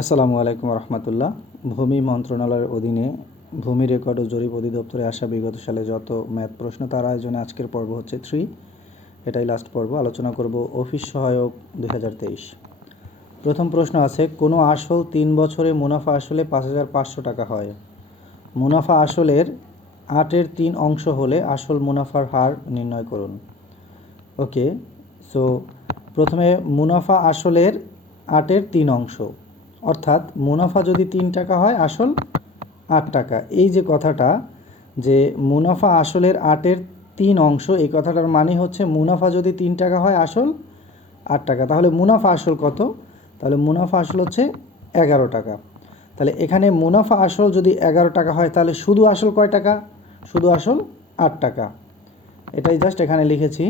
আসসালামু আলাইকুম রহমতুল্লাহ। ভূমি মন্ত্রণালয়ের অধীনে ভূমি রেকর্ড ও জরিপ অধিদপ্তরে আসা বিগত সালে যত ম্যাথ প্রশ্ন তার আয়োজনে আজকের পর্ব হচ্ছে 3। এটাই লাস্ট পর্ব। আলোচনা করব অফিস সহায়ক 2023। প্রথম প্রশ্ন আছে, কোনো আসল 3 বছরে মুনাফা আসলে 5,500 টাকা হয়। মুনাফা আসলের 8-এর 3 অংশ হলে আসল মুনাফার হার নির্ণয় করুন। ওকে, সো প্রথমে মুনাফা আসলের 8-এর 3 অংশ, অর্থাৎ মুনাফা যদি 3 টাকা হয় আসল 8 টাকা। এই যে কথাটা যে মুনাফা আসলের 8-এর 3 অংশ, এই কথাটার মানে হচ্ছে মুনাফা যদি 3 টাকা হয় আসল 8 টাকা। তাহলে মুনাফা আসল কত? তাহলে মুনাফা আসল হচ্ছে 11 টাকা। তাহলে এখানে মুনাফা আসল যদি 11 টাকা হয় তাহলে শুধু আসল কয় টাকা? শুধু আসল 8 টাকা। এটাই জাস্ট এখানে লিখেছি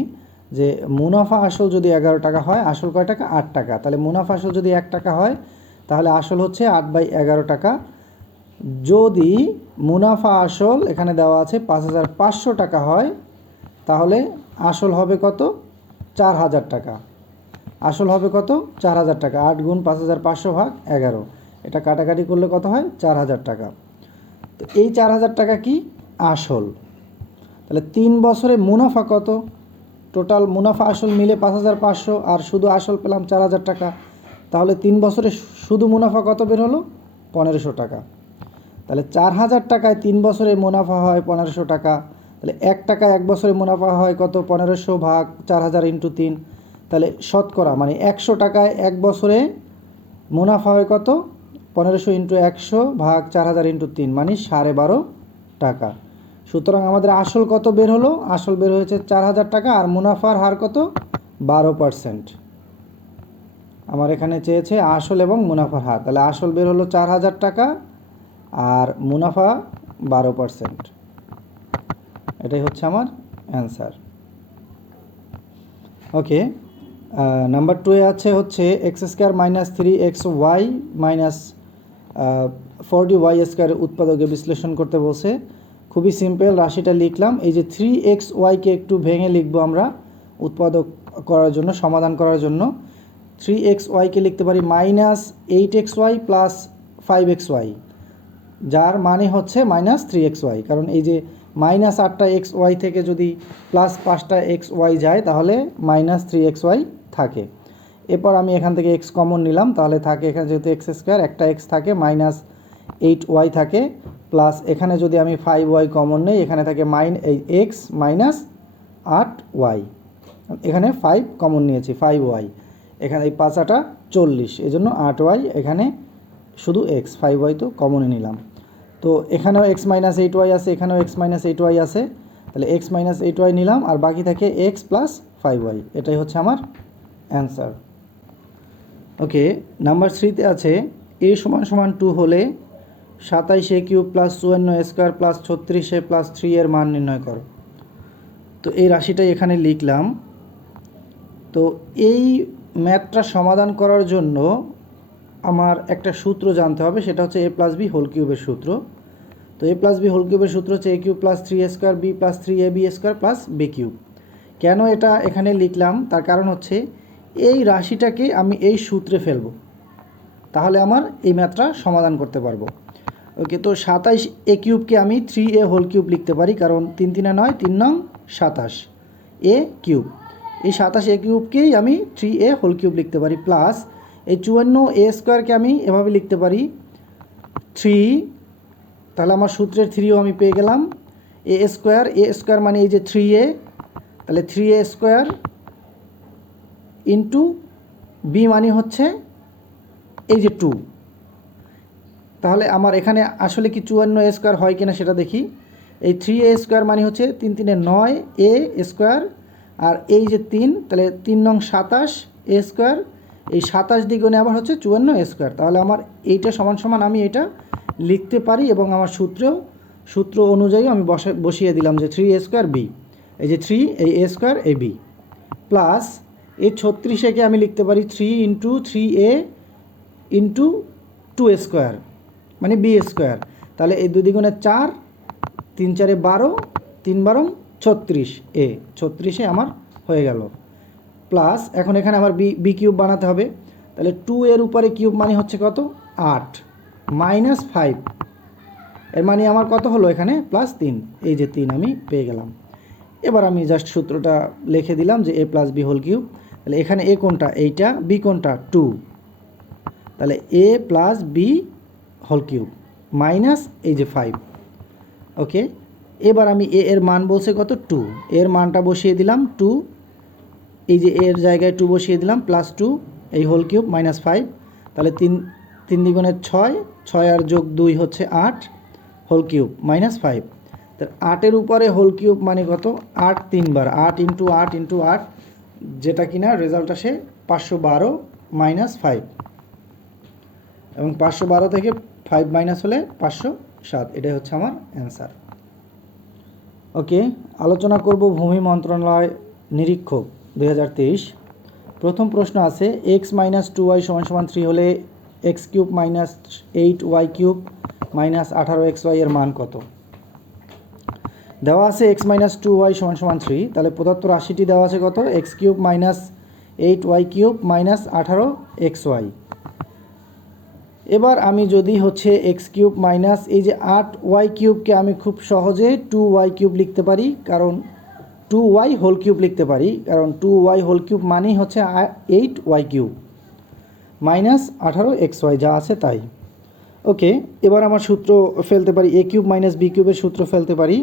যে মুনাফা আসল যদি 11 টাকা হয় আসল কয় টাকা? 8 টাকা। তাহলে মুনাফা আসল যদি 1 টাকা হয় তাহলে আসল হচ্ছে 8/11 টাকা। যদি মুনাফা আসল এখানে দেওয়া আছে 5,500 টাকা হয় তাহলে আসল হবে কত? 4,000 টাকা। আসল হবে কত? 4,000 টাকা। 8 গুণ 5,500 ভাগ 11, এটা কাটাকাটি করলে কত হয়? 4,000 টাকা। তো এই 4,000 টাকা কি? আসল। তাহলে 3 বছরে মুনাফা কত? টোটাল মুনাফা আসল মিলে 5,500 আর শুধু আসল পেলাম 4,000 টাকা। তাহলে 3 বছরে শুধু মুনাফা কত বের হলো? 1,500 টাকা। তাহলে 4,000 টাকায় 3 বছরে মুনাফা হয় 1,500 টাকা। তাহলে 1 টাকায় 1 বছরে মুনাফা হয় কত? 1,500 ভাগ 4,000 ইন্টু 3। তাহলে শতকরা মানে 100 টাকায় 1 বছরে মুনাফা হয় কত? 1,500 ইন্টু 100 ভাগ 4,000 ইন্টু 3 মানে 12.5 টাকা। সুতরাং আমাদের আসল কত বের হলো? আসল বের হয়েছে 4,000 টাকা আর মুনাফার হার কত? 12%। আমার এখানে চেয়েছে আসল এবং মুনাফার হার। তাহলে আসল বের হলো 4,000 টাকা আর মুনাফা 12%। এটাই হচ্ছে আমার অ্যান্সার। ওকে, নাম্বার 2 এ আছে হচ্ছে x² - 3xy - 40y² উৎপাদকে বিশ্লেষণ করতে বলছে। খুবই সিম্পল, রাশিটা লিখলাম। এই যে 3xy-কে একটু ভেঙে লিখবো আমরা উৎপাদক করার জন্য, সমাধান করার জন্য। 3xy-কে লিখতে পারি -8xy + 5xy, যার মানে হচ্ছে -3xy। কারণ এই যে -8টা xy থেকে যদি +5টা xy যায় তাহলে -3xy থাকে। এরপর আমি এখান থেকে x কমন নিলাম, তাহলে থাকে এখানে যেহেতু x², একটা x থাকে, -8y থাকে, প্লাস এখানে যদি আমি 5y কমন নেই এখানে থাকে x - 8y। এখানে 5 কমন নিয়েছি, 5y। এখানে এই 5টা 40, এজন্য 8y। এখানে শুধু x, 5y তো কমনে নিলাম। তো এখানেও x - 8y আছে, এখানেও x - 8y আছে। তাহলে x - 8y নিলাম আর বাকি থাকে x + 5y। এটাই হচ্ছে আমার অ্যান্সার। ওকে, নাম্বার 3-তে আছে a = 2 হলে 27a³ + 54a² + 36a + 3 এর মান নির্ণয় করো। তো এই রাশিটাই এখানে লিখলাম। তো এই ম্যাথটা সমাধান করার জন্য আমার একটা সূত্র জানতে হবে, সেটা হচ্ছে a + b হোল কিউবের সূত্র। তো a + b হোল কিউবের সূত্র হচ্ছে a³ + 3a² b + 3ab² + b³। কেন এটা এখানে লিখলাম তার কারণ হচ্ছে এই রাশিটাকে আমি এই সূত্রে ফেলবো, তাহলে আমার এই ম্যাথটা সমাধান করতে পারবো। ওকে, তো 27a³ আমি 3a হোল কিউব লিখতে পারি, কারণ 3 3 9, 3 9 27 a³। এই 27a³ আমি 3a হোল কিউব লিখতে পারি, প্লাস এই 54a² আমি এভাবে লিখতে পারি 3। তাহলে আমার সূত্রের 3ও আমি পেয়ে গেলাম। a² মানে এই যে 3a, তাহলে 3a² ইন্টু b মানে হচ্ছে এই যে 2। তাহলে আমার এখানে আসলে কি 54a² হয় কিনা সেটা দেখি। এই 3a² মানে হচ্ছে 3 3 9a², আর এই যে 3, তাহলে 3 9 27 a²। এই 27 দ্বিগুণে আবার হচ্ছে 54a²। তাহলে আমার এইটা সমান সমান আমি এটা লিখতে পারি এবং আমার সূত্র অনুযায়ী আমি বসিয়ে দিলাম যে 3a² b, এই যে 3 এই a² এই b, প্লাস এই 36-একে আমি লিখতে পারি 3 ইন্টু 3a ইন্টু 2a² মানে b²। তাহলে এই 2 দ্বিগুণে 4, 3 4 12, 3 12 36 36 আমার হয়ে গেল। প্লাস এখন এখানে আমার b³ বানাতে হবে। তাহলে 2 এর উপরে কিউব মানে হচ্ছে কত 8 মাইনাস 5 এর মানে আমার কত হলো এখানে প্লাস 3, এই যে 3 আমি পেয়ে গেলাম। এবার আমি জাস্ট সূত্রটা লিখে দিলাম যে a plus b whole cube. তাহলে এখানে a কোনটা, এইটা, b কোনটা 2, তাহলে a plus b whole cube minus এই যে 5। ওকে, এবার আমি a এর মান বলছে কত 2, এর মানটা বসিয়ে দিলাম 2, এই যে এর জায়গায় 2 বসিয়ে দিলাম প্লাস 2 এই হোল কিউব মাইনাস 5। তাহলে 3 দ্বিগুণে 6, 6 আর যোগ 2 হচ্ছে 8 হোল কিউব মাইনাস 5। তার 8-এর উপরে হোল কিউব মানে কত 8 3 বার, 8 ইন্টু 8 ইন্টু 8, যেটা কিনা রেজাল্ট আসে 512 মাইনাস 5, এবং 512 থেকে 5 মাইনাস হলে 507, এটাই হচ্ছে আমার অ্যান্সার। ওকে, আলোচনা করব ভূমি মন্ত্রণালয় নিরীক্ষক 2023। প্রথম প্রশ্ন আছে এক্স মাইনাস 2y সমান সমান 3 হলে x cube minus 8y cube minus 18xy এর মান কত? দেওয়া আছে এক্স মাইনাস 2y সমান সমান 3, তাহলে প্রদত্ত রাশিটি দেওয়া আছে কত x cube minus 8y cube minus 18xy। এবার আমি যদি হচ্ছে এক্স কিউব মাইনাস এই যে 8y কিউবকে আমি খুব সহজে 2y কিউব লিখতে পারি, কারণ 2y হোল কিউব লিখতে পারি, কারণ 2y হোল কিউব মানেই হচ্ছে 8y কিউব মাইনাস 18xy যা আছে তাই। ওকে, এবার আমার সূত্র ফেলতে পারি, এ কিউব মাইনাস বি কিউবের সূত্র ফেলতে পারি।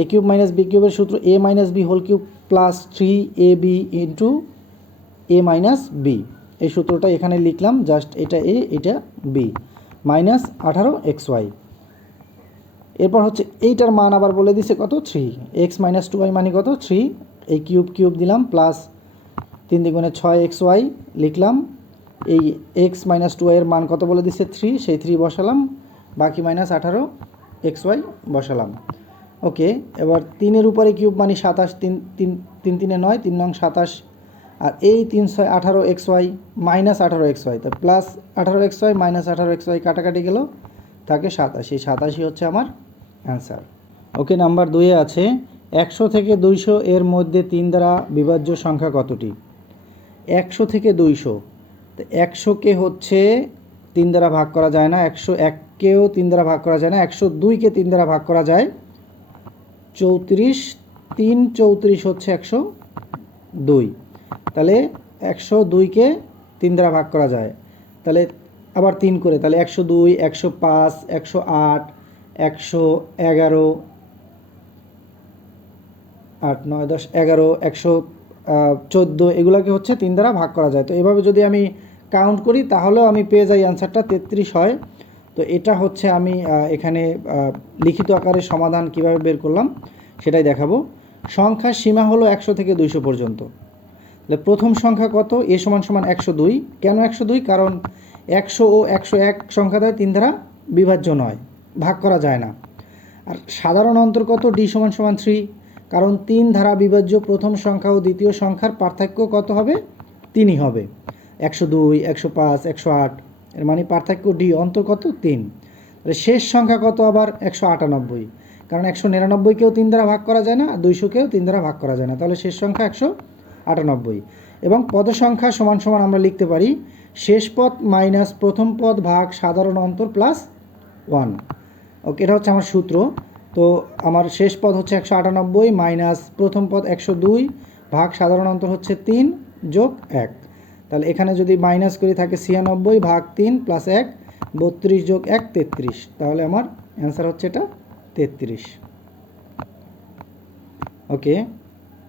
এ কিউব মাইনাস বি কিউবের সূত্র A minus B whole cube plus 3ab into A minus B, এই সূত্রটা এখানে লিখলাম, জাস্ট এটা এ এটা বি মাইনাস 18xy। এরপর হচ্ছে এইটার মান আবার বলে দিছে কত 3, এক্স মাইনাস 2y মানে কত 3, এই কিউব কিউব দিলাম প্লাস 3 দ্বিগুণে 6xy লিখলাম, এই এক্স মাইনাস 2y এর মান কত বলে দিছে 3, সেই 3 বসালাম, বাকি মাইনাস 18xy বসালাম। ওকে, এবার 3-এর উপরে কিউব মানে 27, 3 3 9, 3 নং 27, আর এই 3 6 18xy মাইনাস 18xy, তা প্লাস 18xy মাইনাস 18xy কাটাকাটি গেল, থাকে 87, 87 হচ্ছে আমার অ্যান্সার। ওকে, নাম্বার 2-এ আছে 100 থেকে 200 এর মধ্যে 3 দ্বারা বিভাজ্য সংখ্যা কতটি? 100 থেকে 200, তো 100কে হচ্ছে 3 দ্বারা ভাগ করা যায় না, 101কেও 3 দ্বারা ভাগ করা যায় না, 102কে 3 দ্বারা ভাগ করা যায়, 34, 3 34 হচ্ছে 102, তাহলে 102কে 3 দ্বারা ভাগ করা যায়, তাহলে আবার 3 করে, তাহলে 102, 105, 108, 111, 8 9 10 11, 114, এগুলোকে হচ্ছে 3 দ্বারা ভাগ করা যায়। তো এভাবে যদি আমি কাউন্ট করি তাহলেও আমি পেয়ে যাই অ্যান্সারটা 33 হয়। তো এটা হচ্ছে আমি এখানে লিখিত আকারে সমাধান কিভাবে বের করলাম সেটাই দেখাবো। সংখ্যার সীমা হলো 100 থেকে 200 পর্যন্ত। তাহলে প্রথম সংখ্যা কত? এ সমান সমান 102। কেন 102? কারণ 100 ও 101 সংখ্যা দ্বারা 3 দ্বারা বিভাজ্য নয়, ভাগ করা যায় না। আর সাধারণ অন্তর কত? ডি সমান সমান 3, কারণ 3 দ্বারা বিভাজ্য প্রথম সংখ্যা ও দ্বিতীয় সংখ্যার পার্থক্য কত হবে? 3ই হবে। 102, 105, 108 এর মানে পার্থক্য ডি, অন্তর কত? 3। তাহলে শেষ সংখ্যা কত আবার? 198, কারণ 199কেও 3 দ্বারা ভাগ করা যায় না, 200কেও 3 দ্বারা ভাগ করা যায় না, তাহলে শেষ সংখ্যা 198। এবং পদ সংখ্যা সমান সমান আমরা লিখতে পারি শেষ পদ মাইনাস প্রথম পদ ভাগ সাধারণ অন্তর প্লাস 1। ওকে, এটা হচ্ছে আমার সূত্র। তো আমার শেষ পদ হচ্ছে 198 মাইনাস প্রথম পদ 102 ভাগ সাধারণ অন্তর হচ্ছে 3 যোগ 1, তাহলে এখানে যদি মাইনাস করি থাকে 96 ভাগ 3 প্লাস 1, 32 যোগ 1 33, তাহলে আমার অ্যান্সার হচ্ছে এটা 33। ওকে,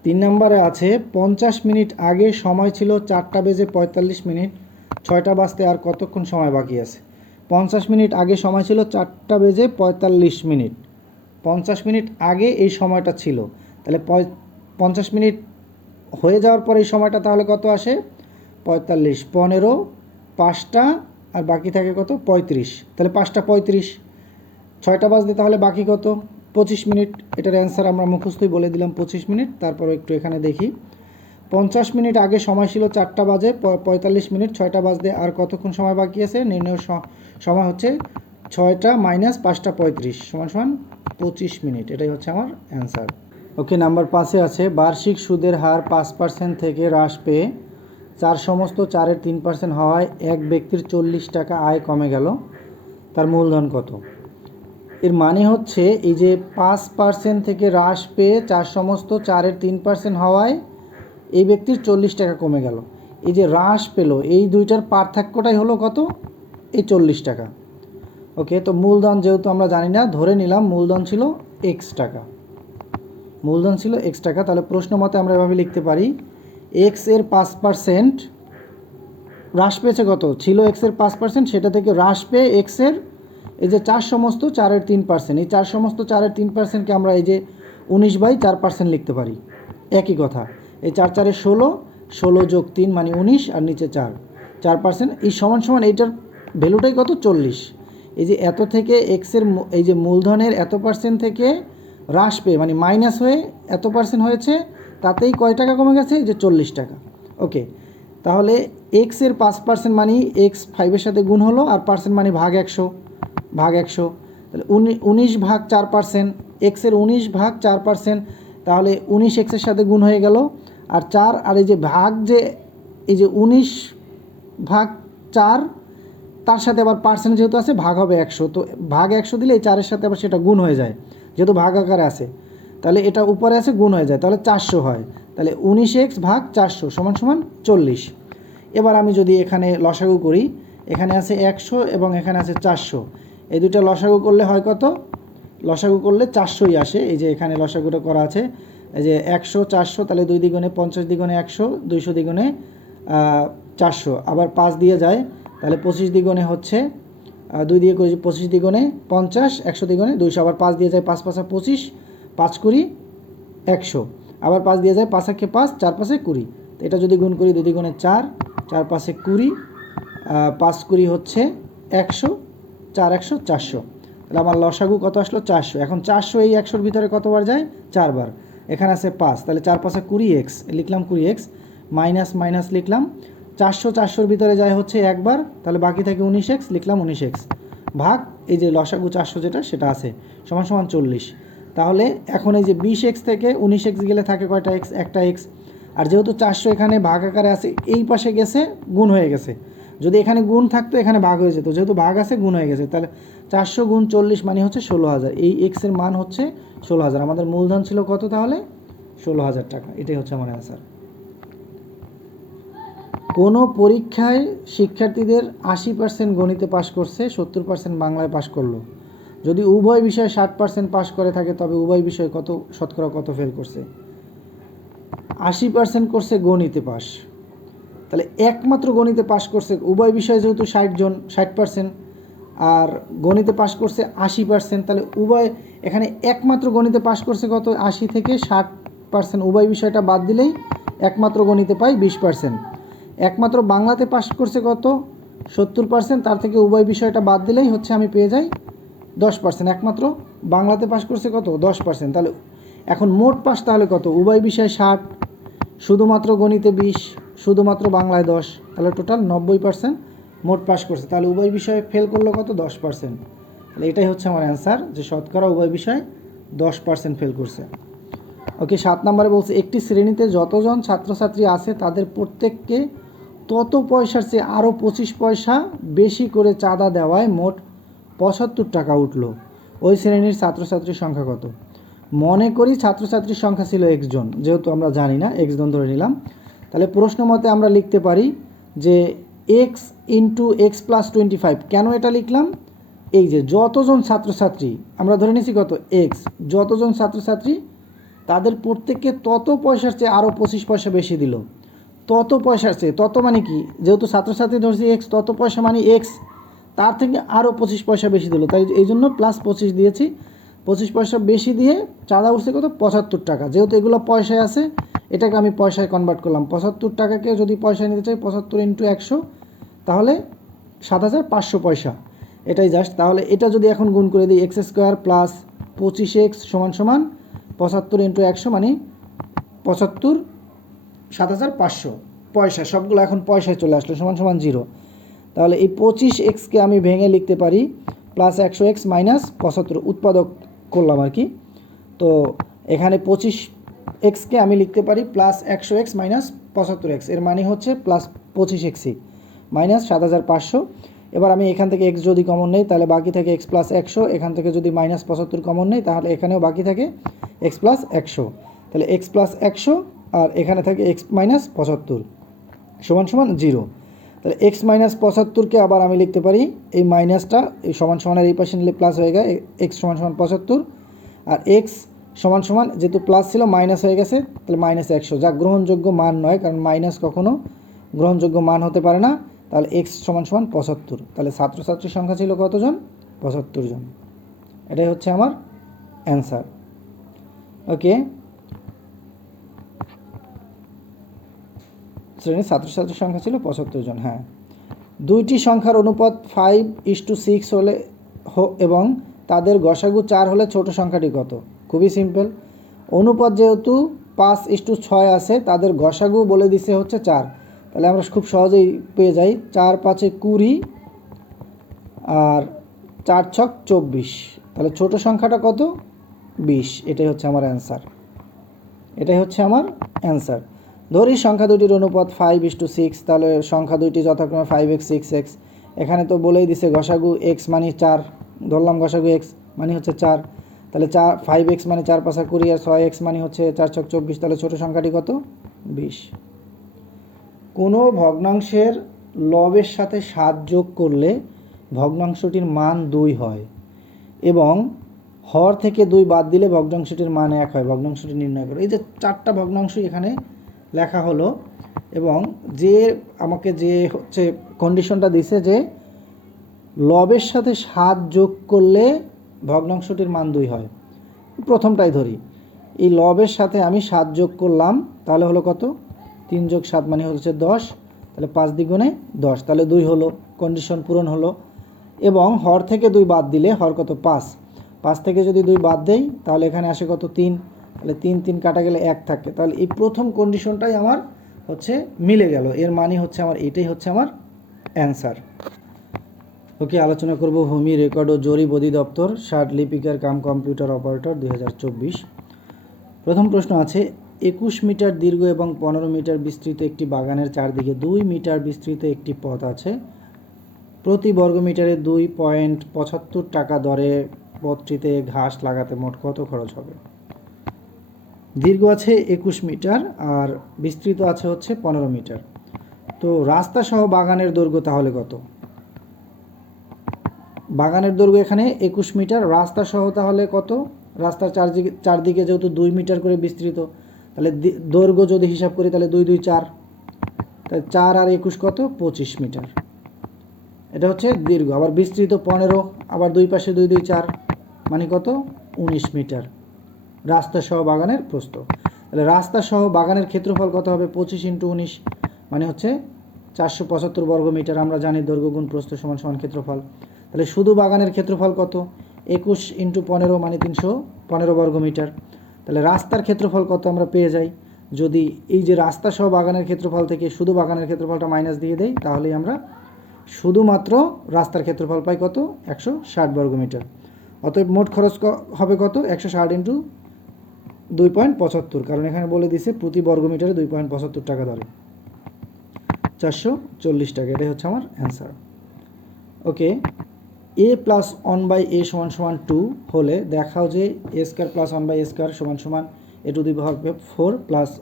3 নম্বরে আছে 50 মিনিট আগে সময় ছিল 4টা বেজে 45 মিনিট, 6টা বাজতে আর কতক্ষণ সময় বাকি আছে? 50 মিনিট আগে সময় ছিল 4টা বেজে 45 মিনিট, 50 মিনিট আগে এই সময়টা ছিল, তাহলে 50 মিনিট হয়ে যাওয়ার পর এই সময়টা তাহলে কত আসে? 45, 15, 5টা আর বাকি থাকে কত? 35, তাহলে 5টা 35, 6টা বাজতে তাহলে বাকি কত? 25 মিনিট। এটার অ্যান্সার আমরা মুখস্থই বলে দিলাম 25 মিনিট। তারপর একটু এখানে দেখি, 50 মিনিট আগে সময় ছিল 4টা বাজে 45 মিনিট, 6টা বাজতে আর কতক্ষণ সময় বাকি আছে? নির্ণয় সময় হচ্ছে 6টা মাইনাস 5টা 35 সমান সমান 25 মিনিট। এটাই হচ্ছে আমার অ্যান্সার। ওকে, নাম্বার 5-এ আছে বার্ষিক সুদের হার 5% থেকে হ্রাস পেয়ে 4 সমস্ত 4-এর 3% হওয়ায় এক ব্যক্তির 40 টাকা আয় কমে গেল, তার মূলধন কত? এর মানে হচ্ছে এই যে 5% থেকে হ্রাস পেয়ে 4 সমস্ত 4-এর 3% হওয়ায় এই ব্যক্তির 40 টাকা কমে গেল। এই যে হ্রাস পেল, এই দুইটার পার্থক্যটাই হলো কত? এই 40 টাকা। ওকে, তো মূলধন যেহেতু আমরা জানি না, ধরে নিলাম মূলধন ছিল এক্স টাকা, মূলধন ছিল এক্স টাকা। তাহলে প্রশ্ন মতে আমরা এভাবে লিখতে পারি, এক্স এর 5% হ্রাস পেয়েছে কত? ছিল এক্স এর 5%, সেটা থেকে হ্রাস পেয়ে এক্স এর এই যে 4 সমস্ত 4-এর 3%, এই 4 সমস্ত 4-এর 3%কে আমরা এই যে 19/4% লিখতে পারি। একই কথা, এই 4-4-এ 16, 16 যোগ 3 মানে 19, আর নিচে 4% এই সমান সমান এইটার ভ্যালুটাই কত? 40। এই যে এত থেকে এক্সের এই যে মূলধনের এত পার্সেন্ট থেকে হ্রাস পেয়ে মানে মাইনাস হয়ে এত পার্সেন্ট হয়েছে, তাতেই কয় টাকা কমে গেছে? যে 40 টাকা। ওকে, তাহলে এক্সের 5% মানে এক্স 5-এর সাথে গুণ হলো, আর পার্সেন্ট মানে ভাগ 100, তাহলে 19/4%, এক্সের 19/4%, তাহলে 19 এক্সের সাথে গুণ হয়ে গেল, আর 4, আর এই যে ভাগ, যে এই যে 19/4 তার সাথে আবার পার্সেন্ট যেহেতু আছে ভাগ হবে 100, তো ভাগ 100 দিলে এই 4-এর সাথে আবার সেটা গুণ হয়ে যায়, যেহেতু ভাগ আকারে আছে, তাহলে এটা উপরে আছে গুণ হয়ে যায়, তাহলে 400 হয়। তাহলে 19x/400 সমান সমান 40। এবার আমি যদি এখানে লসাগু করি, এখানে আছে 100 এবং এখানে আছে 400, এই দুটো লসাগু করলে হয় কত? লসাগু করলে 400ই আসে। এই যে এখানে লসাগুটা করা আছে, এই যে 100 400, তাহলে 2 দ্বিগুণে 50, দ্বিগুণে 100, 200 দ্বিগুণে 400, আবার 5 দিয়ে যায়, তাহলে 25 দ্বিগুণে হচ্ছে 2 দিয়ে করি 25 দ্বিগুণে 50, 100 দ্বিগুণে 200, আবার 5 দিয়ে যায় 5 5 25, 5 কুড়ি 100, আবার 5 দিয়ে যায় 5 একে 5, 4 5 20। তো এটা যদি গুণ করি 2 দ্বিগুণে 4, 4 5 20, 5 কুড়ি হচ্ছে 100, 4 100 400। তাহলে আমার লসাগু কত আসলো? 400। এখন 400 এই 100-র ভিতরে কতবার যায়? 4 বার। এখানে আছে 5, তাহলে 4 5 20x, লিখলাম 20x, মাইনাস মাইনাস লিখলাম 400, 400-র ভিতরে যায় হচ্ছে একবার, তাহলে বাকি থাকে 19x, লিখলাম 19x, ভাগ এই যে লসাগু 400 যেটা সেটা আছে সমান সমান 40। তাহলে এখন এই যে 20x থেকে 19x গেলে থাকে কয়টা x? একটা x। আর যেহেতু 400 এখানে ভাগ আকারে আছে, এই পাশে গেছে গুণ হয়ে গেছে, যদি এখানে গুণ থাকতো এখানে ভাগ হয়ে যেত, যেহেতু ভাগ আছে গুণ হয়ে গেছে, তাহলে 400 গুণ 40 মানে হচ্ছে 16,000। এই এক্সের মান হচ্ছে 16,000। আমাদের মূলধন ছিল কত তাহলে? 16,000 টাকা। এটাই হচ্ছে আমার অ্যান্সার। কোনো পরীক্ষায় শিক্ষার্থীদের 80% গণিতে পাশ করছে, 70% বাংলায় পাশ করলো, যদি উভয় বিষয়ে 60% পাশ করে থাকে, তবে উভয় বিষয়ে শতকরা কত ফেল করছে? 80% করছে গণিতে পাস, তাহলে একমাত্র গণিতে পাশ করছে, উভয় বিষয়ে যেহেতু 60%, আর গণিতে পাশ করছে 80%, তাহলে উভয় এখানে একমাত্র গণিতে পাশ করছে কত? 80 থেকে 60%, উভয় বিষয়টা বাদ দিলেই একমাত্র গণিতে পাই 20%। একমাত্র বাংলাতে পাশ করছে কত? 70%, তার থেকে উভয় বিষয়টা বাদ দিলেই হচ্ছে আমি পেয়ে যাই 10%। একমাত্র বাংলাতে পাশ করছে কত? 10%। তাহলে এখন মোট পাস তাহলে কত? উভয় বিষয়ে 60, শুধুমাত্র গণিতে 20, শুধুমাত্র বাংলায় 10, তাহলে টোটাল 90% মোট পাস করছে। তাহলে উভয় বিষয়ে ফেল করলো কত? 10%। তাহলে এটাই হচ্ছে আমার অ্যান্সার, যে শতকরা উভয় বিষয়ে 10% ফেল করছে। ওকে, 7 নম্বরে বলছে, একটি শ্রেণীতে যতজন ছাত্রছাত্রী আছে তাদের প্রত্যেককে তত পয়সার চেয়ে আরও 25 পয়সা বেশি করে চাঁদা দেওয়ায় মোট 75 টাকা উঠল। ওই শ্রেণীর ছাত্রছাত্রীর সংখ্যা কত? মনে করি ছাত্রছাত্রীর সংখ্যা ছিল x জন, যেহেতু আমরা জানি না x জন ধরে নিলাম। তাহলে প্রশ্ন মতে আমরা লিখতে পারি যে x ইন্টু x প্লাস 25। কেন এটা লিখলাম? এই যে যতজন ছাত্রছাত্রী আমরা ধরে নিয়েছি কত? x, যতজন ছাত্রছাত্রী তাদের প্রত্যেককে তত পয়সার চেয়ে আরও 25 পয়সা বেশি দিল। তত পয়সার চেয়ে, তত মানে কি? যেহেতু ছাত্রছাত্রী ধরছি x, তত পয়সা মানে x, তার থেকে আরও 25 পয়সা বেশি দিল, তাই এই জন্য প্লাস 25 দিয়েছি। 25 পয়সা বেশি দিয়ে চাঁদা উঠছে কত? 75 টাকা। যেহেতু এগুলো পয়সায় আছে, এটাকে আমি পয়সায় কনভার্ট করলাম। 75 টাকাকে যদি পয়সায় নিতে চাই, 75 ইন্টু 100, তাহলে 7,500 পয়সা। এটাই জাস্ট। তাহলে এটা যদি এখন গুণ করে দিই, x² প্লাস 25x সমান সমান 75 ইন্টু 100 মানে 75, 7,500 পয়সা। সবগুলো এখন পয়সায় চলে আসলো, সমান সমান 0। তাহলে এই 25xকে আমি ভেঙে লিখতে পারি প্লাস 100x মাইনাস 75, উৎপাদক করলাম আর কি। তো এখানে 25xকে আমি লিখতে পারি প্লাস 100x মাইনাস 75x, এর মানে হচ্ছে প্লাস 25xই মাইনাস 7500। এবার আমি এখান থেকে x যদি কমন নেই তাহলে বাকি থাকে x প্লাস 100, এখান থেকে যদি মাইনাস 75 কমন নেই তাহলে এখানেও বাকি থাকে x প্লাস 100, তাহলে x প্লাস 100 আর এখানে থাকে x মাইনাস 75 সমান সমান 0। তাহলে x মাইনাস 75কে আবার আমি লিখতে পারি এই মাইনাসটা এই সমান সমানের এই পাশে নিলে প্লাস হয়ে যায়, x সমান সমান 75 আর x সমান সমান যেহেতু প্লাস ছিল মাইনাস হয়ে গেছে তাহলে মাইনাস 100, যা গ্রহণযোগ্য মান নয়, কারণ মাইনাস কখনো গ্রহণযোগ্য মান হতে পারে না। তাহলে x সমান সমান 75, তাহলে ছাত্রছাত্রীর সংখ্যা ছিল কতজন? 75 জন। এটাই হচ্ছে আমার অ্যান্সার। ওকে, শ্রেণীর ছাত্রছাত্রীর সংখ্যা ছিল 75 জন। হ্যাঁ, দুইটি সংখ্যার অনুপাত 5:6 হলে এবং তাদের গসাগু 4 হলে ছোট সংখ্যাটি কত? খুবই সিম্পল, অনুপাত যেহেতু 5:6 আছে, তাদের গসাগু বলে দিছে হচ্ছে 4, তাহলে আমরা খুব সহজেই পেয়ে যাই 4 5 20 আর 4 6 24, তাহলে ছোট সংখ্যাটা কত? 20। এটাই হচ্ছে আমার অ্যান্সার, এটাই হচ্ছে আমার অ্যান্সার। ধরি সংখ্যা দুটির অনুপাত 5:6, তাহলে সংখ্যা দুইটি যথাক্রমে 5x 6x। এখানে তো বলেই দিছে গসাগু x মানে 4, ধরলাম গসাগু x মানে হচ্ছে 4, তাহলে 5x মানে 4 5 20 আর 6x মানে হচ্ছে 4 6 24, তাহলে ছোট সংখ্যাটি কত? 20। কোনো ভগ্নাংশের লবের সাথে 7 যোগ করলে ভগ্নাংশটির মান 2 হয় এবং হর থেকে 2 বাদ দিলে ভগ্নাংশটির মান 1 হয়, ভগ্নাংশটি নির্ণয় করো। এই যে 4টা ভগ্নাংশ এখানে লেখা হলো এবং যে আমাকে যে হচ্ছে কন্ডিশনটা দিছে যে লবের সাথে 7 যোগ করলে ভগ্নাংশটির মান 2 হয়। প্রথমটাই ধরি, এই লবের সাথে আমি 7 যোগ করলাম, তাহলে হলো কত? 3 যোগ 7 মানে হচ্ছে 10, তাহলে 5 দ্বিগুণে 10, তাহলে 2 হলো, কন্ডিশন পূরণ হলো। এবং হর থেকে 2 বাদ দিলে হর কত? 5, 5 থেকে যদি 2 বাদ দেই তাহলে এখানে আসে কত? 3, তাহলে 3 3 কাটা গেলে 1 থাকে, তাহলে এই প্রথম কন্ডিশনটাই আমার হচ্ছে মিলে গেল, এর মানে হচ্ছে আমার এটাই হচ্ছে আমার অ্যান্সার। ওকে, আলোচনা করব ভূমি রেকর্ড ও জরিপ অধিদপ্তর, ষাট লিপিকার কাম কম্পিউটার অপারেটর 2024। প্রথম প্রশ্ন আছে, 21 মিটার দীর্ঘ এবং 15 মিটার বিস্তৃত একটি বাগানের চারদিকে 2 মিটার বিস্তৃত একটি পথ আছে। প্রতি বর্গমিটারে 2.75 টাকা দরে পথটিতে ঘাস লাগাতে মোট কত খরচ হবে? দীর্ঘ আছে 21 মিটার আর বিস্তৃত আছে হচ্ছে 15 মিটার। তো রাস্তা সহ বাগানের দৈর্ঘ্য তাহলে কত? বাগানের দৈর্ঘ্য এখানে 21 মিটার, রাস্তা সহ তাহলে কত? রাস্তার চারদিকে যেহেতু 2 মিটার করে বিস্তৃত, তাহলে দৈর্ঘ্য যদি হিসাব করি তাহলে 2 2 4, তাহলে 4 আর 21 কত? 25 মিটার। এটা হচ্ছে দীর্ঘ। আবার বিস্তৃত 15, আবার দুই পাশে 2 2 4 মানে কত? 19 মিটার রাস্তা সহ বাগানের প্রস্থ। তাহলে রাস্তা সহ বাগানের ক্ষেত্রফল কত হবে? 25 × 19 মানে হচ্ছে 475 বর্গ মিটার। আমরা জানি দৈর্ঘ্য গুণ প্রস্থ সমান সমান ক্ষেত্রফল। তাহলে শুধু বাগানের ক্ষেত্রফল কত? 21 × 15 মানে 315 বর্গ মিটার। তাহলে রাস্তার ক্ষেত্রফল কত আমরা পেয়ে যাই? যদি এই যে রাস্তা সহ বাগানের ক্ষেত্রফল থেকে শুধু বাগানের ক্ষেত্রফলটা মাইনাস দিয়ে দেই তাহলেই আমরা শুধুমাত্র রাস্তার ক্ষেত্রফল পাই কত? 160 বর্গ মিটার। অতএব মোট খরচ হবে কত? 160 × 2.75, কারণ এখানে বলে দিছে প্রতি বর্গ মিটারে 2.75 টাকা দরে 440 টাকা। এটাই হচ্ছে আমার অ্যান্সার। ওকে, a + 1/a = 2 হলে দেখাও যে a² + 1/a² = a⁴ +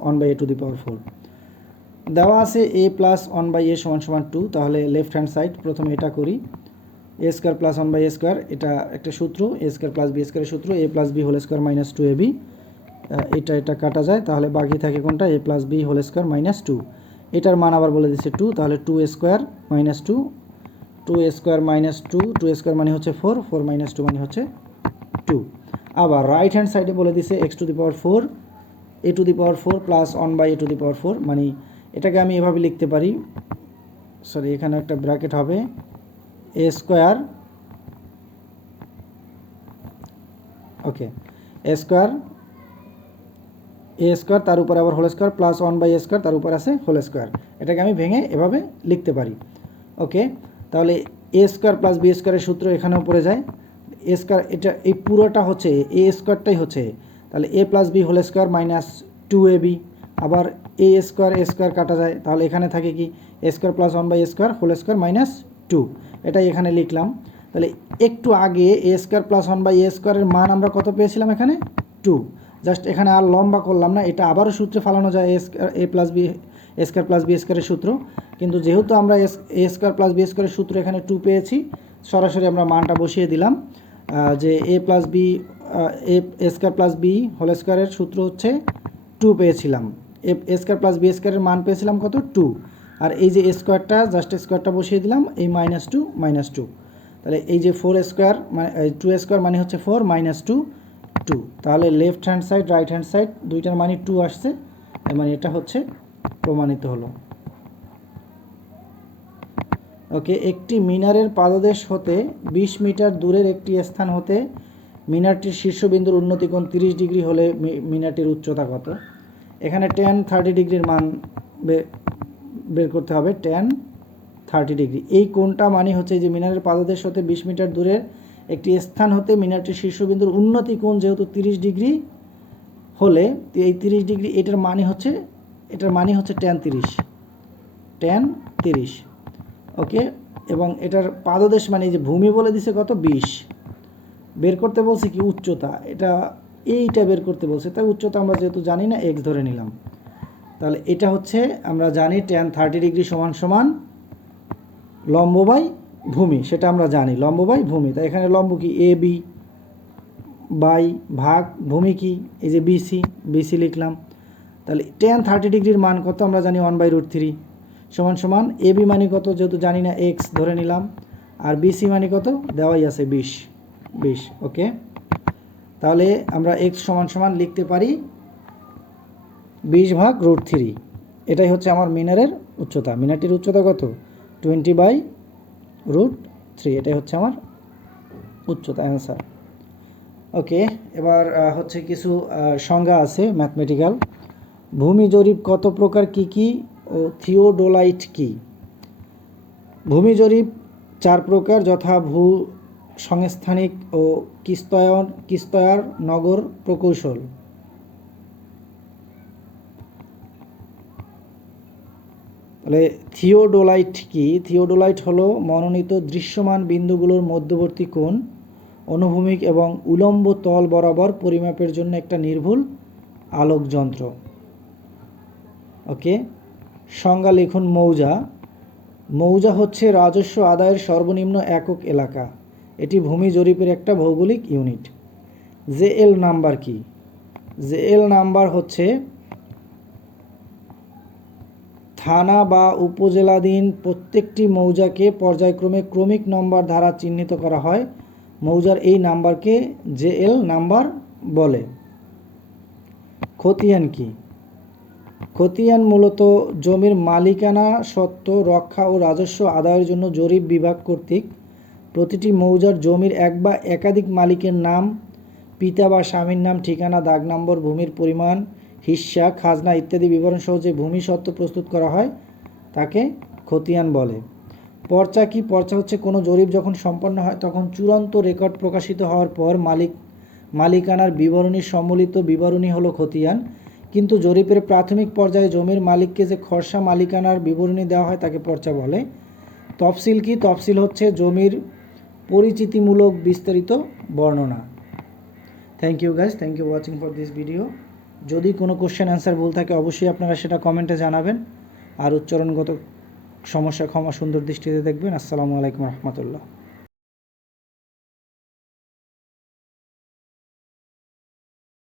1/a⁴। দেওয়া আছে a + 1/a = 2, তাহলে লেফট হ্যান্ড সাইড প্রথমে এটা করি। a² + 1/a², এটা একটা সূত্র, a² + b² এর সূত্র, a + b² - 2ab। এটা কাটা যায়, তাহলে বাকি থাকে কোনটা? a + b² - 2। এটার মান আবার বলে দিচ্ছে 2, তাহলে 2a² - 2, 2a² - 2, 2a² মানে হচ্ছে 4, 4 - 2 মানে হচ্ছে 2। আবার রাইট হ্যান্ড সাইডে বলে দিছে x⁴ a⁴ + 1/a⁴, মানে এটাকে আমি এভাবে লিখতে পারি, সরি এখানে একটা ব্র্যাকেট হবে, a², ওকে, a² তার উপর আবার হোল স্কোয়ার প্লাস 1/a² তার উপর আছে হোল স্কোয়ার। এটাকে আমি ভেঙে এভাবে লিখতে পারি। ওকে, তাহলে a² + b² এর সূত্র এখানেও পড়ে যায়। a², এটা এই পুরোটা হচ্ছে a²টাই হচ্ছে, তাহলে a + b² - 2ab, আবার এ স্কোয়ার কাটা যায়, তাহলে এখানে থাকে কি A square plus 1/a² whole square minus 2, এটাই এখানে লিখলাম। তাহলে একটু আগে এ স্কোয়ার প্লাস 1/a² মান আমরা কত পেয়েছিলাম এখানে 2, জাস্ট এখানে আর লম্বা করলাম না, এটা আবারও সূত্রে ফালানো যায় A plus B square plus B স্কোয়ারের সূত্র, কিন্তু যেহেতু আমরা এ স্কোয়ার প্লাস বি স্কোয়ারের সূত্র এখানে 2 পেয়েছি, সরাসরি আমরা মানটা বসিয়ে দিলাম যে এ স্কোয়ার প্লাস বি হোল স্কোয়ারের সূত্র হচ্ছে 2 পেয়েছিলাম, এ স্কোয়ার প্লাস বি স্কোয়ারের মান পেয়েছিলাম কত 2, আর এই যে স্কোয়ারটা জাস্ট স্কোয়ারটা বসিয়ে দিলাম এই -2, তাহলে এই যে 4 স্কোয়ার মানে 2 স্কোয়ার মানে হচ্ছে 4 -2, তাহলে left hand side right hand side দুইটার মানে 2 আসছে, মানে এটা হচ্ছে প্রমাণিত হলো। ওকে, একটি মিনারের পাদদেশ হতে 20 মিটার দূরের একটি স্থান হতে মিনারটির শীর্ষবিন্দুর উন্নতি কোণ 30 ডিগ্রি হলে মিনারটির উচ্চতা কত? এখানে tan 30 ডিগ্রির মান বের করতে হবে। tan 30 ডিগ্রি এই কোণটা মানে হচ্ছে যে মিনারের পাদদেশ হতে 20 মিটার দূরের একটি স্থান হতে মিনারটির শীর্ষবিন্দুর উন্নতি কোণ যেহেতু 30 ডিগ্রি হলে এই 30 ডিগ্রি এটার মানে হচ্ছে tan 30। ওকে, এবং এটার পাদদেশ মানে যে ভূমি বলে দিছে কত 20, বের করতে বলছে কি উচ্চতা, এইটা বের করতে বলছে, তাই উচ্চতা আমরা যেহেতু জানি না x ধরে নিলাম। তাহলে এটা হচ্ছে আমরা জানি tan 30 ডিগ্রি সমান সমান লম্ব বাই ভূমি, সেটা আমরা জানি লম্ব বাই ভূমি। তাই এখানে লম্ব কি এ বি বাই ভাগ ভূমি কি এই যে বিসি লিখলাম। তাহলে tan 30 ডিগ্রির মান কত আমরা জানি 1/√3 সমান সমান এ বি মানে কত যেহেতু জানি না x ধরে নিলাম, আর বিসি মানে কত দেওয়াই আছে 20। ওকে, তাহলে আমরা x সমান সমান লিখতে পারি 20/√3। এটাই হচ্ছে আমার মিনারের উচ্চতা। মিনারটির উচ্চতা কত 20/√3, এটাই হচ্ছে আমার উচ্চতা, অ্যান্সার। ওকে, এবার হচ্ছে কিছু সংজ্ঞা আছে ম্যাথমেটিক্যাল। ভূমি জরিপ কত প্রকার, কি কি ও থিওডোলাইট কি? ভূমি জরিপ 4 প্রকার, যথা ভূ সংস্থানিক ও কিস্তয়ার নগর প্রকৌশল। তাহলে থিওডোলাইট কি? থিওডোলাইট হলো মনোনীত দৃশ্যমান বিন্দুগুলোর মধ্যবর্তী কোণ অনুভূমিক এবং উলম্ব তল বরাবর পরিমাপের জন্য একটা নির্ভুল আলোক যন্ত্র। ওকে, সংজ্ঞা লিখুন। মৌজা হচ্ছে রাজস্ব আদায়ের সর্বনিম্ন একক এলাকা, এটি ভূমি জরিপের একটা ভৌগোলিক ইউনিট। জেএল নাম্বার কি? জেএল নাম্বার হচ্ছে থানা বা উপজেলাধীন প্রত্যেকটি মৌজাকে পর্যায়ক্রমে ক্রমিক নম্বর দ্বারা চিহ্নিত করা হয়, মৌজার এই নাম্বারকে জেএল নাম্বার বলে। খতিয়ান কি? খতিয়ান মূলত জমির মালিকানা সত্ত্ব রক্ষা ও রাজস্ব আদায়ের জন্য জরিপ বিভাগ কর্তৃক প্রতিটি মৌজার জমির এক বা একাধিক মালিকের নাম, পিতা বা স্বামীর নাম, ঠিকানা, দাগ নম্বর, ভূমির পরিমাণ, হিস্সা, খাজনা ইত্যাদি বিবরণ সহ যে ভূমি সত্ত্ব প্রস্তুত করা হয় তাকে খতিয়ান বলে। পর্চা কি? পর্চা হচ্ছে কোনো জরিপ যখন সম্পন্ন হয় তখন চূড়ান্ত রেকর্ড প্রকাশিত হওয়ার পর মালিকানার বিবরণী সম্বলিত বিবরণী হলো খতিয়ান। কিন্তু জরিপের প্রাথমিক পর্যায়ে জমির মালিককে যে খসড়া মালিকানার বিবরণী দেওয়া হয় তাকে পর্চা বলে। তফসিল কি? তফসিল হচ্ছে জমির পরিচিতিমূলক বিস্তারিত বর্ণনা। Thank you guys, thank you watching for this video. যদি কোনো কোশ্চেন অ্যান্সার ভুল থাকে অবশ্যই আপনারা সেটা কমেন্টে জানাবেন, আর উচ্চারণগত সমস্যা ক্ষমা সুন্দর দৃষ্টিতে দেখবেন। আসসালামু আলাইকুম রহমতুল্লাহ।